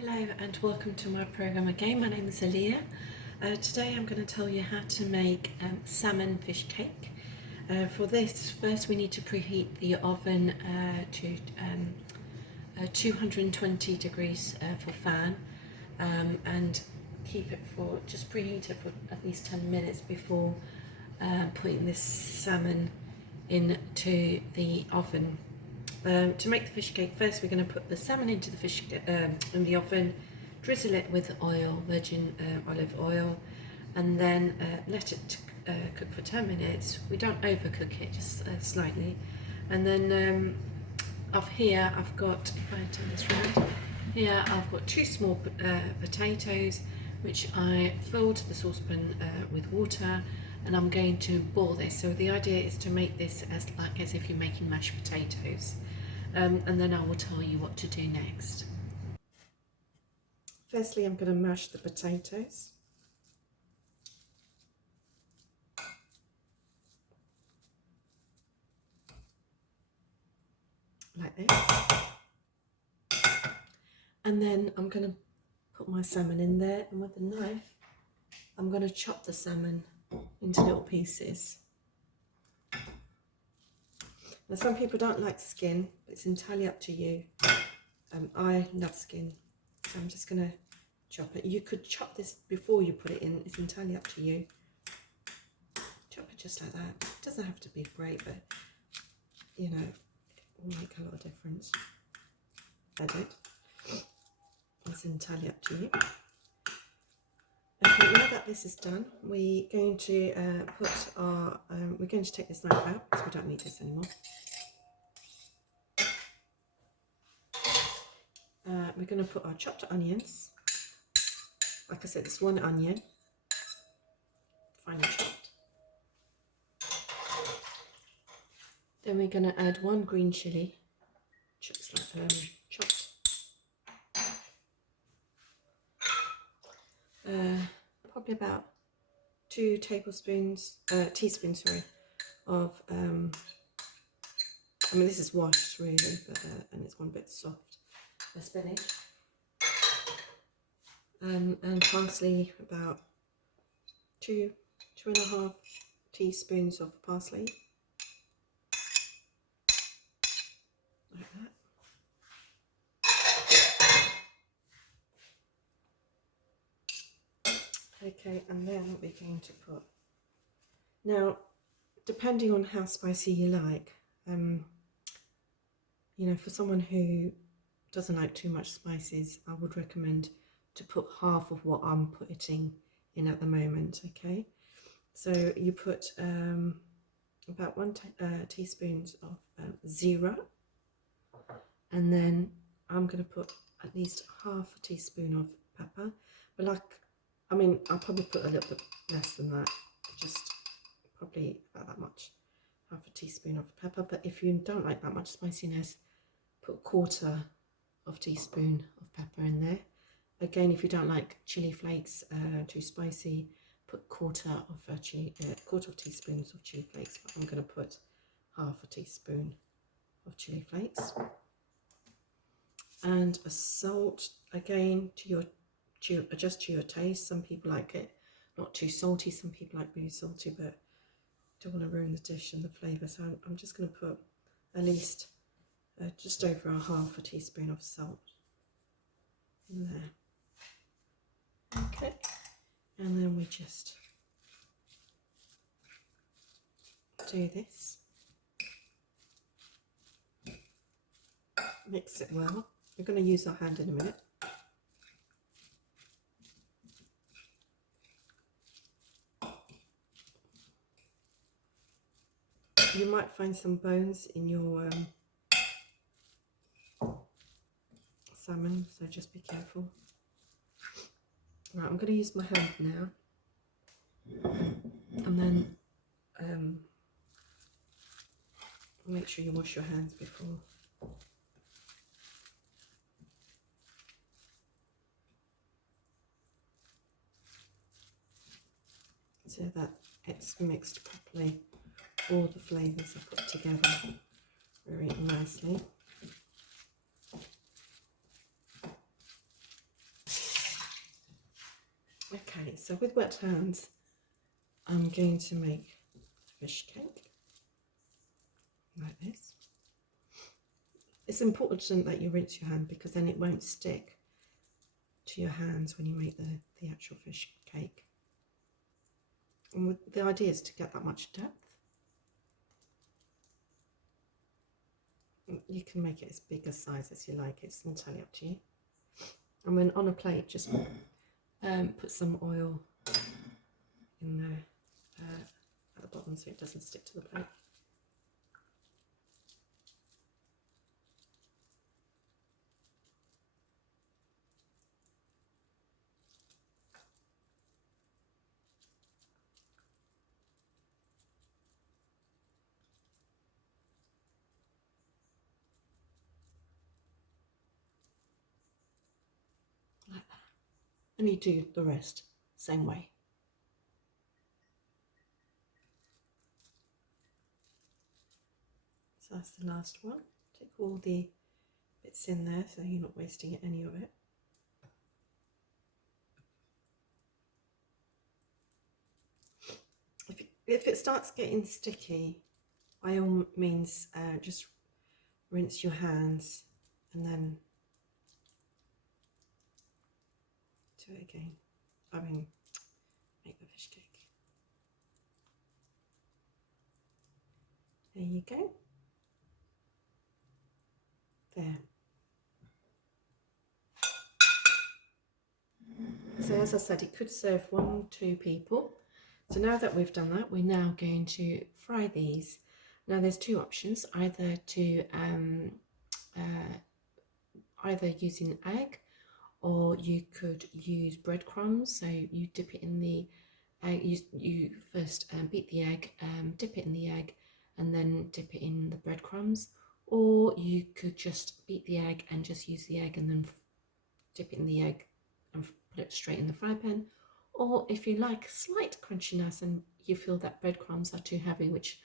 Hello and welcome to my program again. My name is Aaliyah. Today I'm going to tell you how to make salmon fish cake. For this, first we need to preheat the oven to 220 degrees for fan and keep it for, just preheat it for at least 10 minutes before putting this salmon into the oven. To make the fish cake, first we're going to put the salmon into the fish in the oven, drizzle it with oil, virgin olive oil, and then let it cook for 10 minutes. We don't overcook it, just slightly. And then up here I've got, if I turn this round, here I've got two small potatoes which I filled the saucepan with water, and I'm going to boil this. So the idea is to make this as if you're making mashed potatoes, and then I will tell you what to do next. Firstly, I'm going to mash the potatoes. Like this. And then I'm going to put my salmon in there, and with a knife I'm going to chop the salmon into little pieces. Now some people don't like skin, but it's entirely up to you. I love skin, so I'm just going to chop it. You could chop this before you put it in, it's entirely up to you. Chop it just like that. It doesn't have to be great, but you know, it will make a lot of difference. I did. It's entirely up to you. Okay, now that this is done, we're going to we're going to take this knife out because we don't need this anymore. We're going to put our chopped onions. Like I said, it's one onion, finely chopped. Then we're going to add one green chilli, chopped. Probably about 2 teaspoons, of, I mean this is washed really, but, and it's gone a bit soft, spinach. And parsley, about 2.5 teaspoons of parsley, like that. Okay, and then we're going to put, now depending on how spicy you like, you know, for someone who doesn't like too much spices, I would recommend to put half of what I'm putting in at the moment. Okay, so you put about 1 teaspoon of zero, and then I'm going to put at least half a teaspoon of pepper. But like, I mean, I'll probably put a little bit less than that, just probably about that much, half a teaspoon of pepper. But if you don't like that much spiciness, put 1/4 of teaspoon of pepper in there. Again, if you don't like chili flakes too spicy, put 1/4 of teaspoons of chili flakes. But I'm going to put half a teaspoon of chili flakes, and a salt, again adjust to your taste. Some people like it not too salty, some people like really salty, but don't want to ruin the dish and the flavour, so I'm just going to put at least just over half a teaspoon of salt in there. Okay, and then we just do this, mix it well. We're going to use our hand in a minute. You might find some bones in your salmon, so just be careful. Right, I'm going to use my hand now, and then make sure you wash your hands before. So that it's mixed properly, all the flavours are put together very nicely. So with wet hands, I'm going to make fish cake like this. It's important that you rinse your hand because then it won't stick to your hands when you make the actual fish cake. And the idea is to get that much depth. You can make it as big a size as you like, it's entirely up to you. And then on a plate, just put some oil in there at the bottom so it doesn't stick to the plate. Like that. And you do the rest same way. So that's the last one. Take all the bits in there so you're not wasting any of it. If it starts getting sticky, by all means just rinse your hands and then do it again. Make the fish cake. There you go. There. So as I said, it could serve 1-2 people. So now that we've done that, we're now going to fry these. Now there's two options, either using egg, or you could use breadcrumbs. So you dip it in the egg, you first beat the egg, dip it in the egg, and then dip it in the breadcrumbs. Or you could just beat the egg and just use the egg and then dip it in the egg and put it straight in the fry pan. Or if you like slight crunchiness and you feel that breadcrumbs are too heavy, which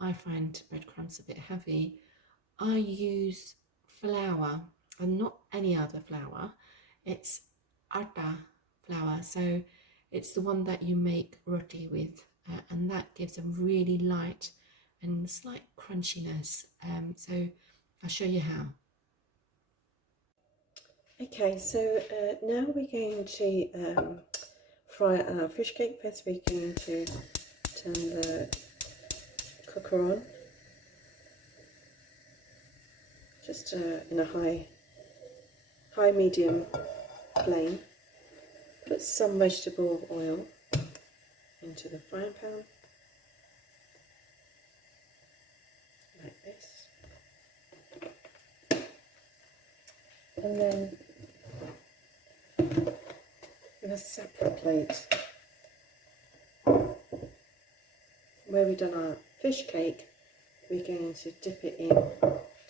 I find breadcrumbs a bit heavy, I use flour, and not any other flour. It's atta flour, so it's the one that you make roti with, and that gives a really light and slight crunchiness. So I'll show you how. Okay, so now we're going to fry our fish cake. First we're going to turn the cooker on, just in a high medium flame. Put some vegetable oil into the frying pan, like this. And then in a separate plate, where we've done our fish cake, we're going to dip it in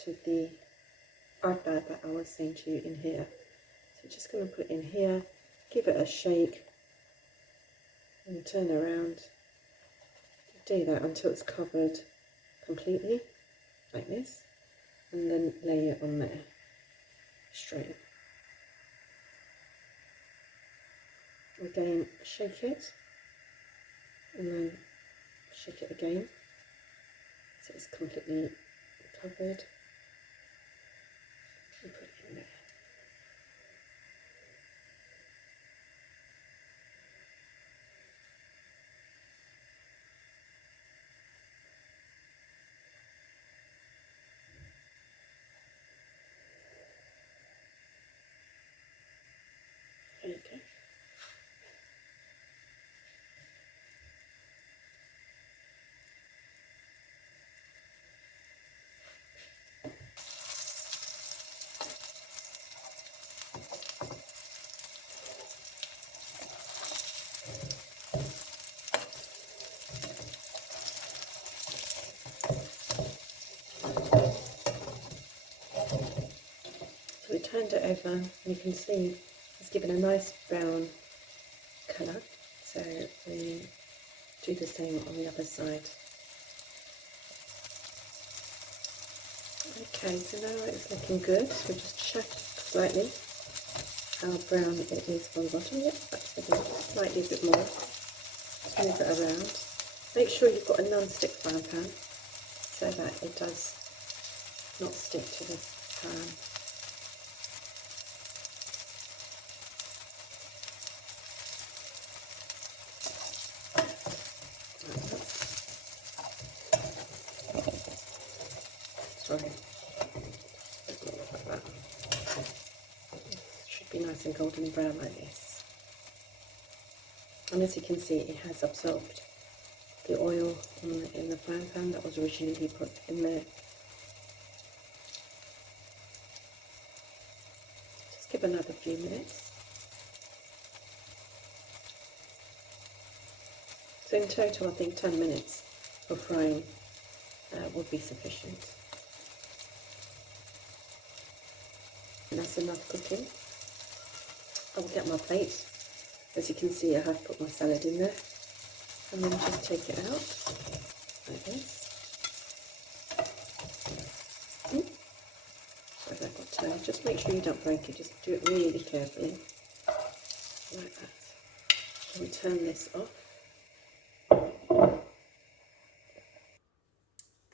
to the atta that I was saying to you in here. So just going to put it in here, give it a shake, and turn around. Do that until it's covered completely, like this, and then lay it on there, straight. Again, shake it, and then shake it again, so it's completely covered, and put it in there. There you go. So we turned it over, and you can see it's given a nice brown colour. So we do the same on the other side. Okay, so now it's looking good. We just check slightly how brown it is from the bottom. Yep, that's again slightly a bit more. Just move it around. Make sure you've got a non-stick frying pan so that it does not stick to the pan. Sorry. Like that. It should be nice and golden brown like this. And as you can see, it has absorbed the oil in the frying pan that was originally put in there. Just give another few minutes. So in total, I think 10 minutes of frying would be sufficient. And that's enough cooking. I will get my plate. As you can see, I have put my salad in there. And then just take it out like this. Sorry, that got turned. Just make sure you don't break it. Just do it really carefully, like that. And turn this off.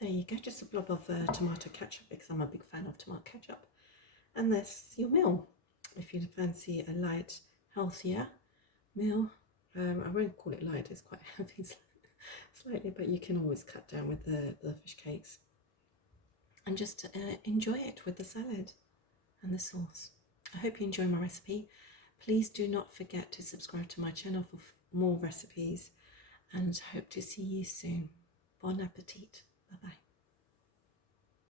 There you go. Just a blob of tomato ketchup because I'm a big fan of tomato ketchup. And that's your meal. If you fancy a light, healthier meal, I won't call it light. It's quite heavy. Slightly, but you can always cut down with the fish cakes and just enjoy it with the salad and the sauce. I hope you enjoy my recipe. Please do not forget to subscribe to my channel for more recipes and hope to see you soon. Bon appetit. Bye bye.